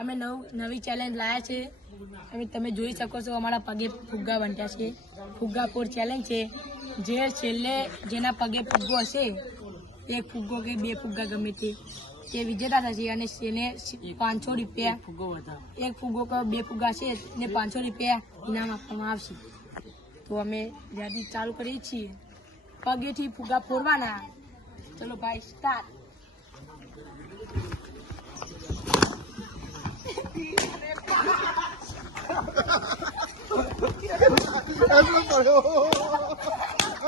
અમે નવ નવી ચેલેન્જ લાયા છે. અમે તમે જોઈ શકો છો અમારા પગે ફુગ્ગા બનતા છે. ફુગ્ગાપોર ચેલેન્જ છે. જે છેલ્લે જેના પગે ફુગ્ગો હશે એક ફુગ્ગો કે બે ફુગ્ગા ગમે તે. તે વિજેતા થશે અને તેને પાંચસો રૂપિયા ફુગ્ગો એક ફુગ્ગો કે બે ફુગ્ગા છે ને પાંચસો રૂપિયા ઇનામ આપવામાં આવશે. તો અમે જ્યાંથી ચાલુ કરીએ છીએ પગેથી ફુગ્ગા ફોરવાના ચલો ભાઈ start ¡Eso paró!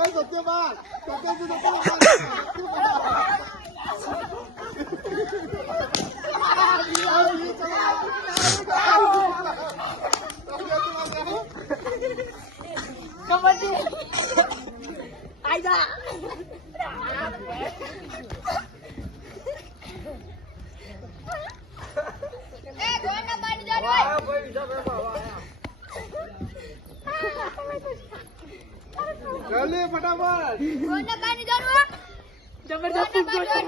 ¡Eso te va! ¡Eso te va! ¡Eso te va! જબરદસ્ત ફુગ્ગો છે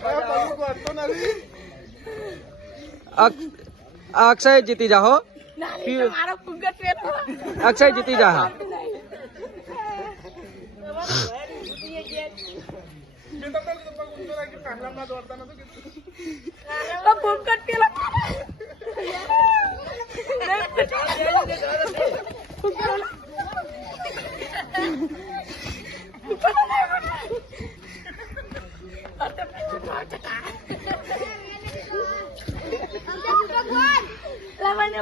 પેલું કરતો નથી અક્ષ- અક્ષય જીતી જા હો નાની તો મારો ફુગ્ગો ફેરવો અક્ષય જીતી જા હા તો ફુગ્ગો પેલો મને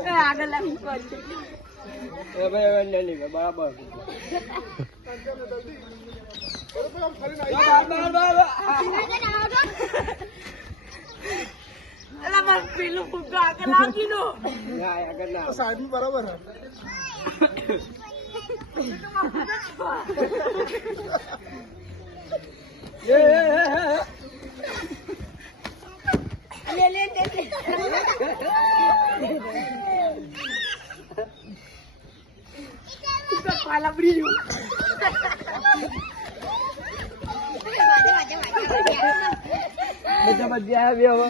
એ આગળ લાવી પડશે બરાબર પેલું ફુગ્ગો આગળ દો સાઈડ બરાબર. પડી બધા મજા આવી હવે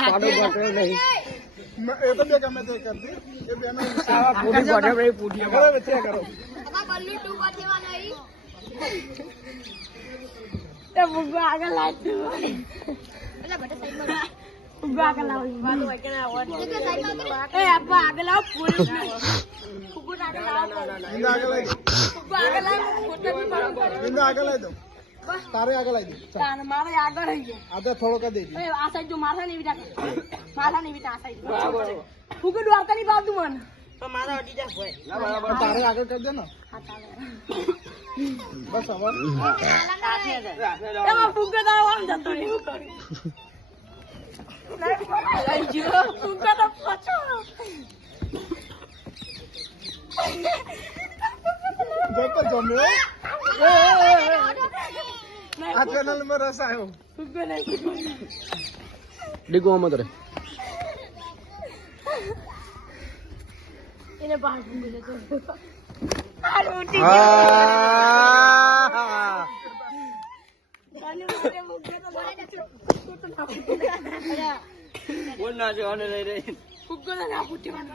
પાડો ગોઠવ્યો નહીં. એ તો બે ગમે તે કરતી. એ બેનો પૂરી ગોઠવ્યો નહીં પૂરી કરો. વચ્ચે કરો તે ફુગ્ગો આગળ લાવજો ફુગ્ગો આગળ લાવો. એ આપા આગળ લાવો આગળ લાવો આગળ ફોટો બી આગળ દો. તારે આગળ આવી દો મારે આગળ રહી થોડો કરી દેજો એ આ સાઈડ જો માથા નહીં વિટા માથા નહીં વિટા આ સાઈડ ફુગ્ગો દ્વારકા ની બાજુ મન. તારે આગળ કરી દે ને. બસ હવે. એમાં ફુગ્ગો તો આમ જતો રહ્યો. લઈ ગયો તો પાછો. જમ્યો. આ ચેનલમાં રસ આવ્યો. ડીગો આમાં કરે એને બહાર ફુગ્ગો લેતો હાલ ઉઠી મારે તો તો ના. બોલ ના જો અને રહી રહી? ફુગ્ગો તો ના ફૂટવાનો